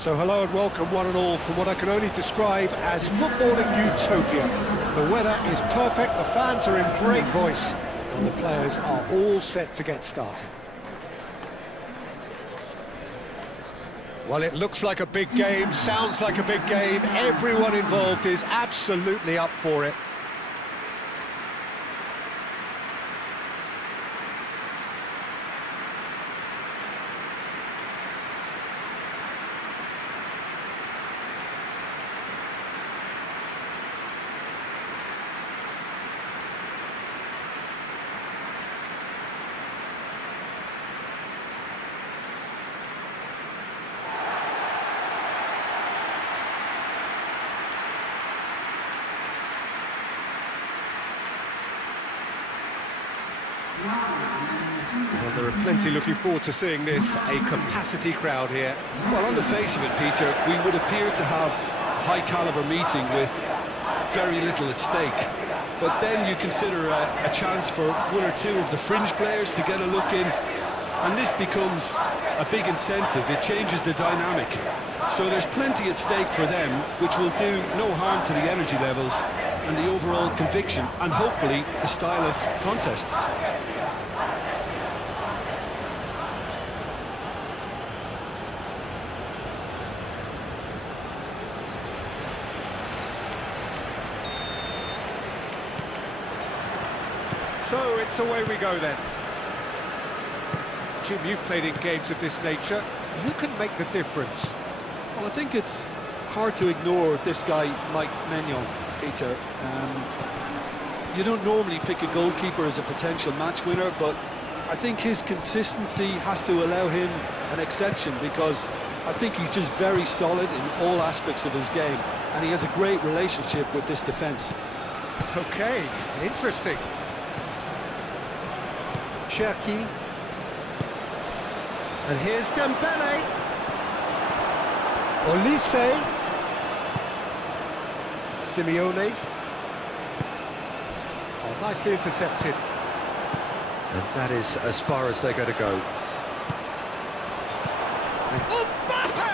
So hello and welcome one and all from what I can only describe as footballing utopia. The weather is perfect, the fans are in great voice, and the players are all set to get started. Well, it looks like a big game, sounds like a big game. Everyone involved is absolutely up for it. Well, there are plenty looking forward to seeing this, a capacity crowd here. Well, on the face of it, Peter, we would appear to have a high-caliber meeting with very little at stake. But then you consider a chance for one or two of the fringe players to get a look in, and this becomes a big incentive. It changes the dynamic. So there's plenty at stake for them, which will do no harm to the energy levels and the overall conviction, and hopefully the style of contest. So it's away we go then. Jim, you've played in games of this nature. Who can make the difference? Well, I think it's hard to ignore this guy, Mike Maignan, Peter. You don't normally pick a goalkeeper as a potential match winner, but I think his consistency has to allow him an exception, because I think he's just very solid in all aspects of his game, and he has a great relationship with this defence. Okay, interesting. Shaquib. And here's Dembele. Olise. Simeone. Oh, nicely intercepted. And that is as far as they're going to go. Mbappe!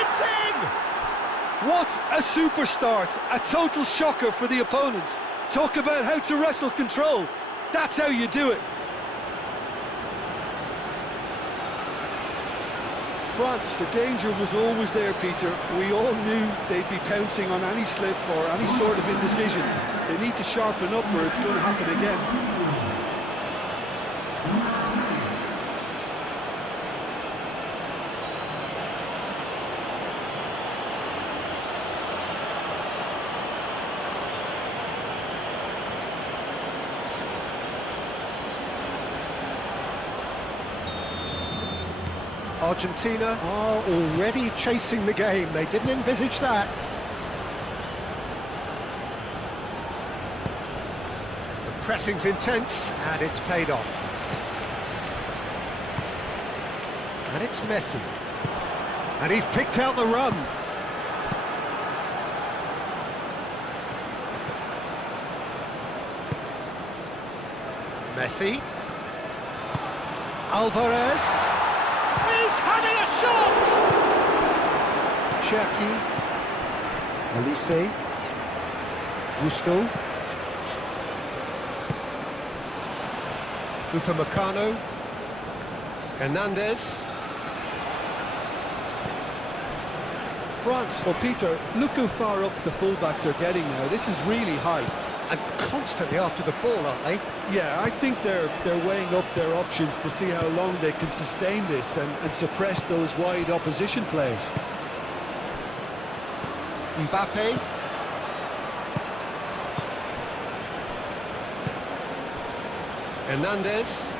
It's in! What a super start! A total shocker for the opponents. Talk about how to wrestle control. That's how you do it. France, the danger was always there, Peter. We all knew they'd be pouncing on any slip or any sort of indecision. They need to sharpen up or it's going to happen again. Argentina are already chasing the game. They didn't envisage that. The pressing's intense and it's paid off. And it's Messi. And he's picked out the run. Messi. Alvarez. He's having a shot! Shaquib. Olise. Gusto. Upamecano. Hernandez. France. Well, Peter, look how far up the fullbacks are getting now. This is really high. And constantly after the ball, aren't they? Yeah, I think they're weighing up their options to see how long they can sustain this and suppress those wide opposition players. Mbappe. Hernandez.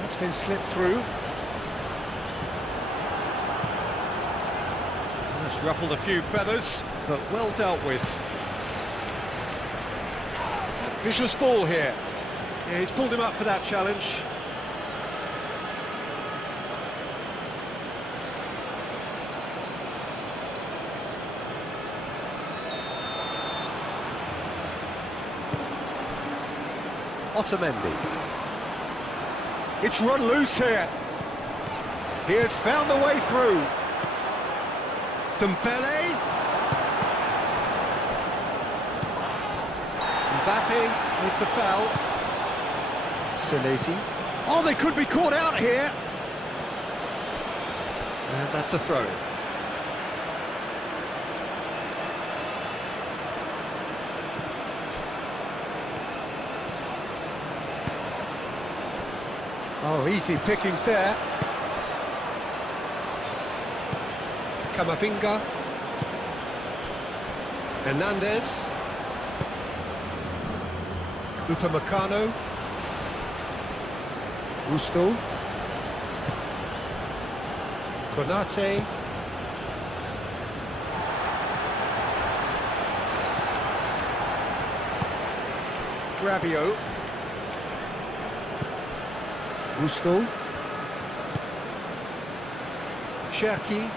That's been slipped through. That's ruffled a few feathers, but well dealt with. Vicious ball here. Yeah, he's pulled him up for that challenge. Otamendi. It's run loose here. He has found the way through. Dembele. Mbappe with the foul. Senesi. Oh, they could be caught out here. And that's a throw. Oh, easy pickings there. Camavinga. Hernandez. Upamecano. Gusto. Konate. Rabiot. Gusto. Cherki.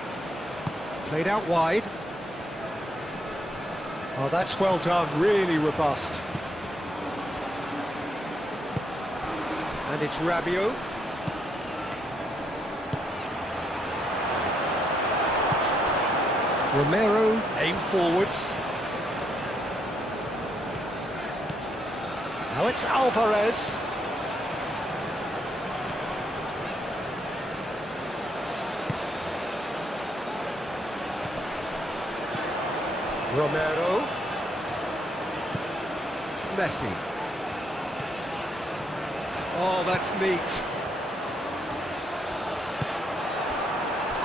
Played out wide. Oh, that's well done, really robust. And it's Rabiot. Romero, aim forwards. Now it's Alvarez. Romero. Messi. Oh, that's neat.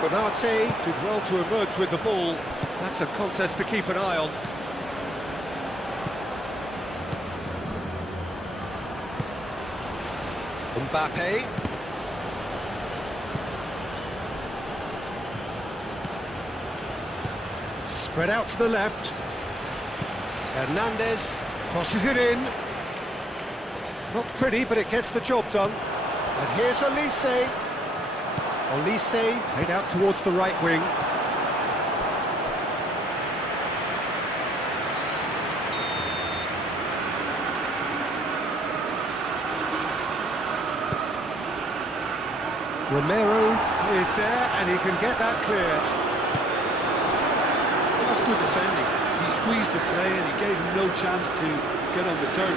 Konate did well to emerge with the ball. That's a contest to keep an eye on. Mbappe. Spread out to the left. Hernandez crosses it in. Not pretty, but it gets the job done. And here's Olise. Olise played out towards the right wing. Romero is there, and he can get that clear. Well, that's good defending. He squeezed the play and he gave him no chance to get on the turn.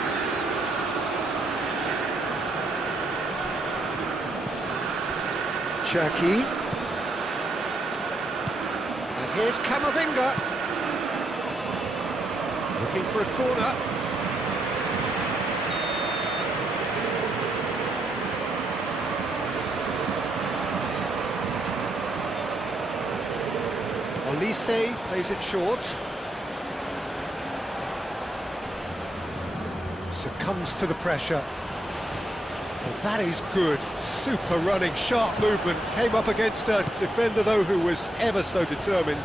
Cherki. And here's Camavinga. Looking for a corner. Olise plays it short. Succumbs to the pressure. Well, that is good. Super running, sharp movement. Came up against a defender, though, who was ever so determined.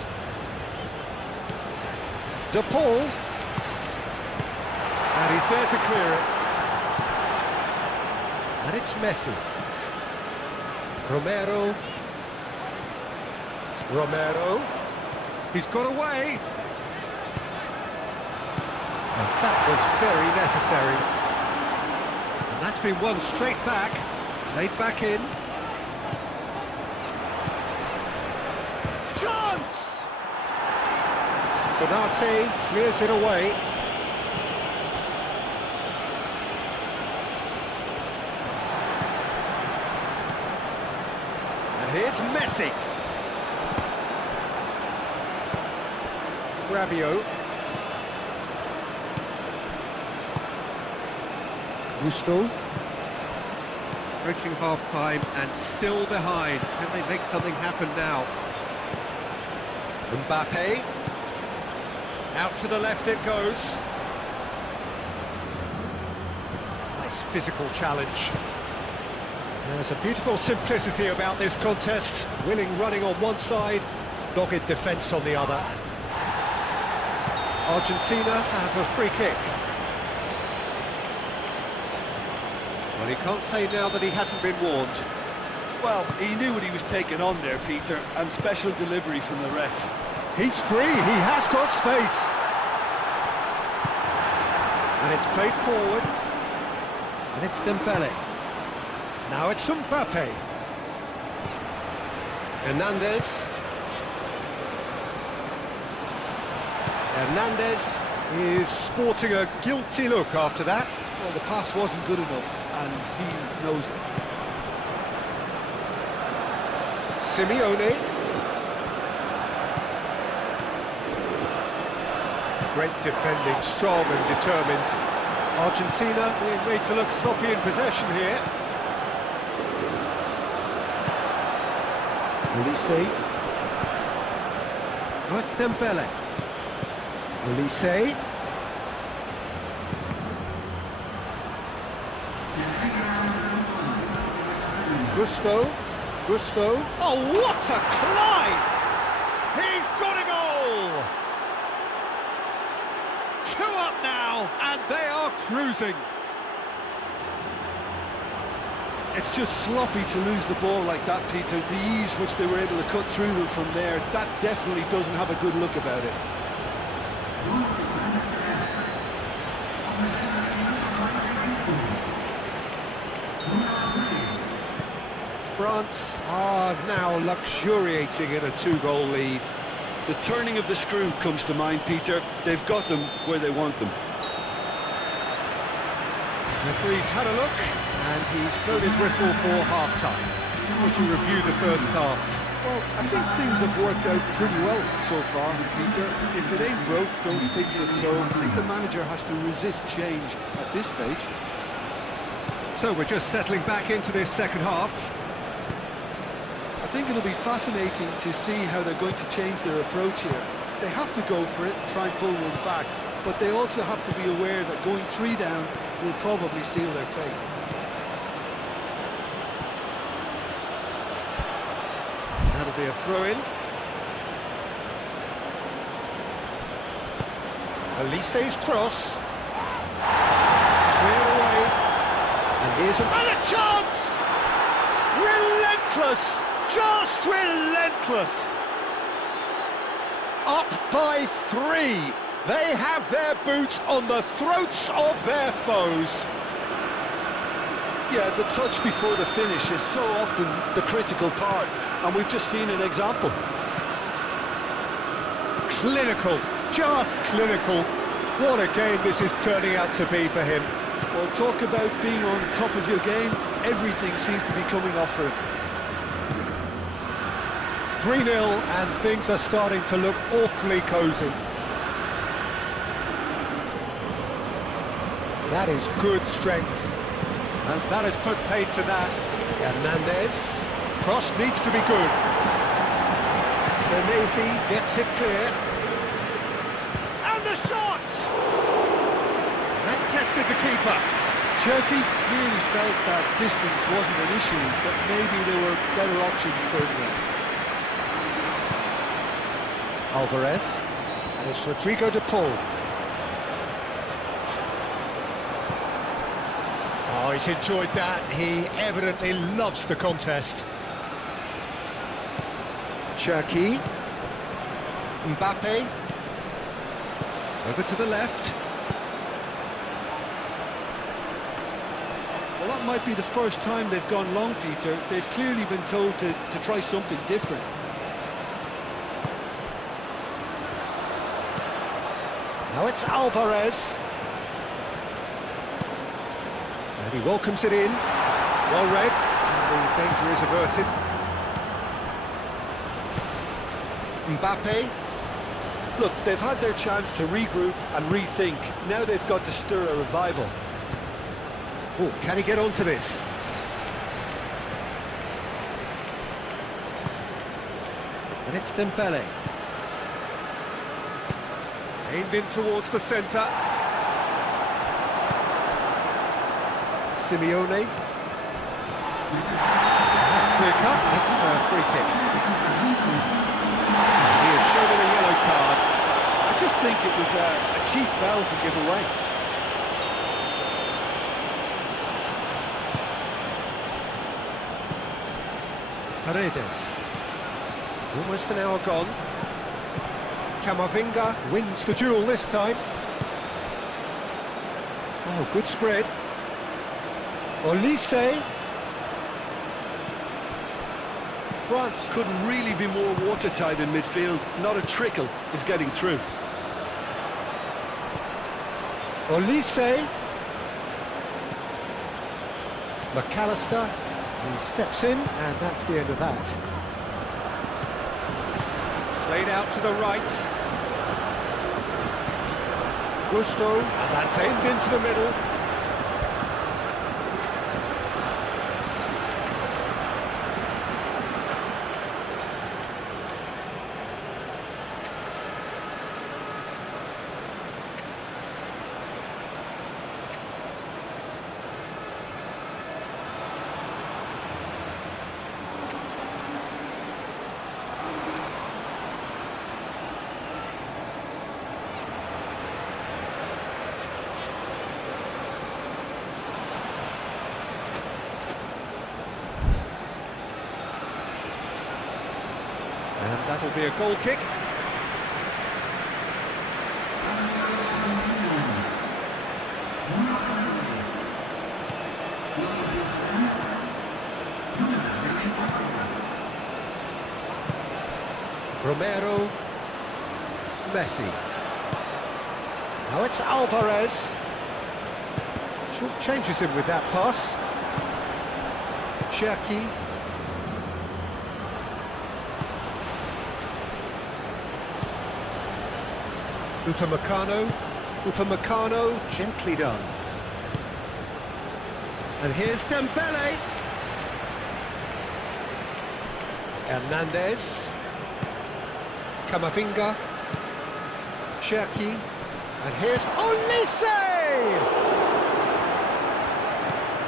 De Paul. And He's there to clear it. And it's Messi. Romero. He's got away. And that was very necessary. And that's been won straight back. Played back in. Chance! Konate clears it away. And here's Messi. Rabiot. Gusto. Approaching half-time and still behind. Can they make something happen now? Mbappe. Out to the left it goes. Nice physical challenge. There's a beautiful simplicity about this contest. Willing running on one side, dogged defence on the other. Argentina have a free kick. Well, he can't say now that he hasn't been warned. Well, he knew what he was taking on there, Peter, and special delivery from the ref. He's free, he has got space. And it's played forward. And it's Dembele. Now it's Mbappe. Hernandez. Hernandez is sporting a guilty look after that. Well, the pass wasn't good enough, and he knows it. Simeone. Great defending, strong and determined. Argentina being made to look sloppy in possession here. Olise. Oh, it's Dembele. Olise. Gusto. Oh, what a climb! He's got a goal! 2 up now, and they are cruising. It's just sloppy to lose the ball like that, Peter. The ease which they were able to cut through them from there, that definitely doesn't have a good look about it. France are now luxuriating in a 2-goal lead. The turning of the screw comes to mind, Peter. They've got them where they want them. Referee's had a look, and he's blown his whistle for half-time. How would you review the first half? Well, I think things have worked out pretty well so far, Peter. If it ain't broke, don't fix it. So I think the manager has to resist change at this stage. So we're just settling back into this second half. I think it'll be fascinating to see how they're going to change their approach here. They have to go for it, try and pull one back, but they also have to be aware that going 3 down will probably seal their fate. That'll be a throw-in. Olise's cross. Cleared away. And here's a chance! Relentless! Just relentless! Up by 3. They have their boots on the throats of their foes. Yeah, the touch before the finish is so often the critical part, and we've just seen an example. Clinical, just clinical. What a game this is turning out to be for him. Well, talk about being on top of your game. Everything seems to be coming off for him. 3-0, and things are starting to look awfully cosy. That is good strength. And that has put paid to that. Hernandez. Cross needs to be good. Senesi gets it clear. And the shot! That tested the keeper. Shaquib clearly felt that distance wasn't an issue, but maybe there were better options further in. Alvarez. And it's Rodrigo de Paul. Oh, he's enjoyed that. He evidently loves the contest. Shaquib. Mbappe. Over to the left. Well, that might be the first time they've gone long, Peter. They've clearly been told to try something different. Now it's Alvarez. And he welcomes it in. Well read. And the danger is averted. Mbappe. Look, they've had their chance to regroup and rethink. Now they've got to stir a revival. Oh, can he get onto this? And it's Dembele. Aimed in towards the centre. Simeone. That's clear cut. It's a free kick. He has shown him a yellow card. I just think it was a cheap foul to give away. Paredes. Almost an hour gone. Camavinga wins the duel this time. Oh, good spread. Olise. France couldn't really be more watertight in midfield. Not a trickle is getting through. Olise. McAllister. He steps in, and that's the end of that. Played out to the right. Gusto, and that's aimed into the middle. And that'll be a goal kick. Romero. Messi. Now it's Alvarez. Short changes him with that pass. Shaquib. Upamecano, gently done. And here's Dembele. Hernandez. Camavinga. Shaquib. And here's Olise!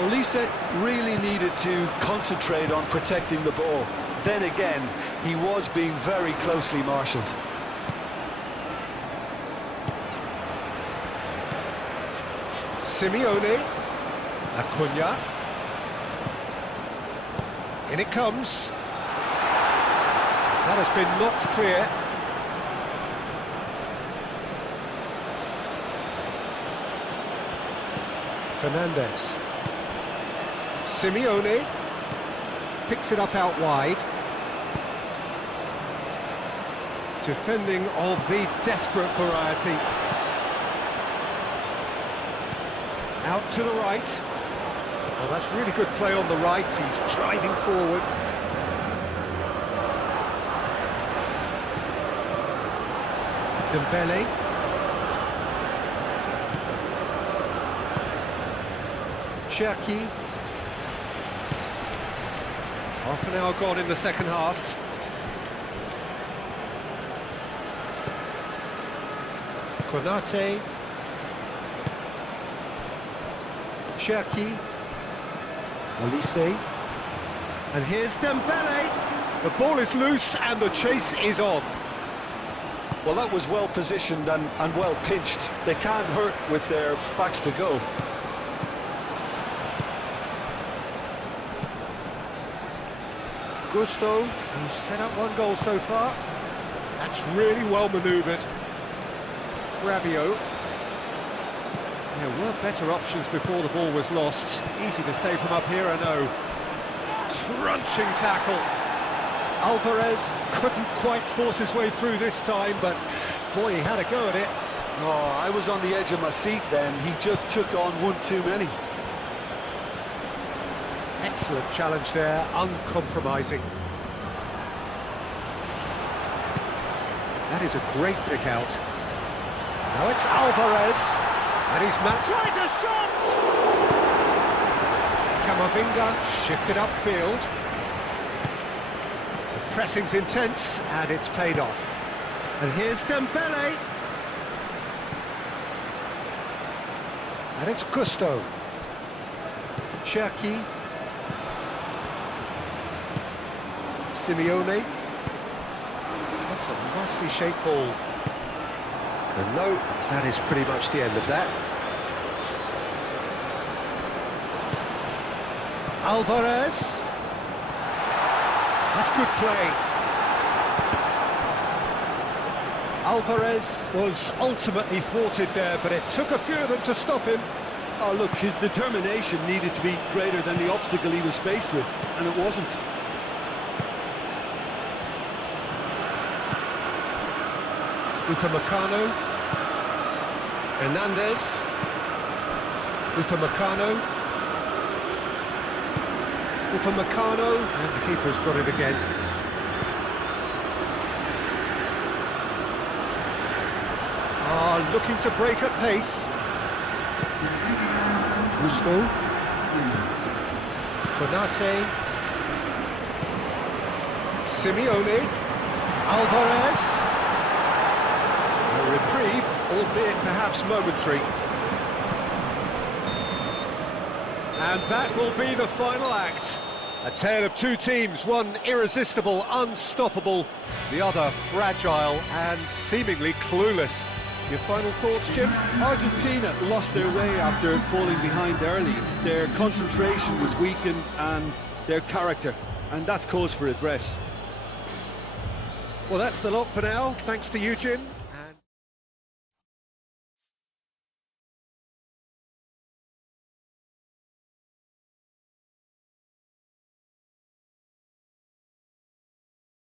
Olise really needed to concentrate on protecting the ball. Then again, he was being very closely marshalled. Simeone. Acuna. In it comes. That has been knocked clear. Fernandez. Simeone. Picks it up out wide. Defending of the desperate variety. Out to the right. Well, that's really good play on the right. He's driving forward. Dembele. Shaquib. Half an hour gone in the second half. Konate. Shaquib. Olise. And here's Dembele. The ball is loose and the chase is on. Well, that was well positioned and well pinched. They can't hurt with their backs to goal. Gusto, who's set up one goal so far. That's really well manoeuvred. Rabiot. There were better options before the ball was lost. Easy to say from up here, I know. Crunching tackle. Alvarez couldn't quite force his way through this time, but boy, he had a go at it. Oh, I was on the edge of my seat then. He just took on one too many. Excellent challenge there, uncompromising. That is a great pick out. Now it's Alvarez, and he's tries a shot! Camavinga shifted upfield. The pressing's intense, and it's paid off. And here's Dembele. And it's Gusto. Shaquib. Simeone. That's a nicely shaped ball. And no, that is pretty much the end of that. Alvarez. That's good play. Alvarez was ultimately thwarted there, but it took a few of them to stop him. Oh, look, his determination needed to be greater than the obstacle he was faced with, and it wasn't. Upamecano, Hernandez, Upamecano, and the keeper's got it again. Looking to break at pace. Gusto, Konate, Simeone, Alvarez. A reprieve, albeit perhaps momentary. And that will be the final act. A tale of two teams, one irresistible, unstoppable, the other fragile and seemingly clueless. Your final thoughts, Jim? Argentina lost their way after falling behind early. Their concentration was weakened and their character, and that's cause for address. Well, that's the lot for now. Thanks to you, Jim.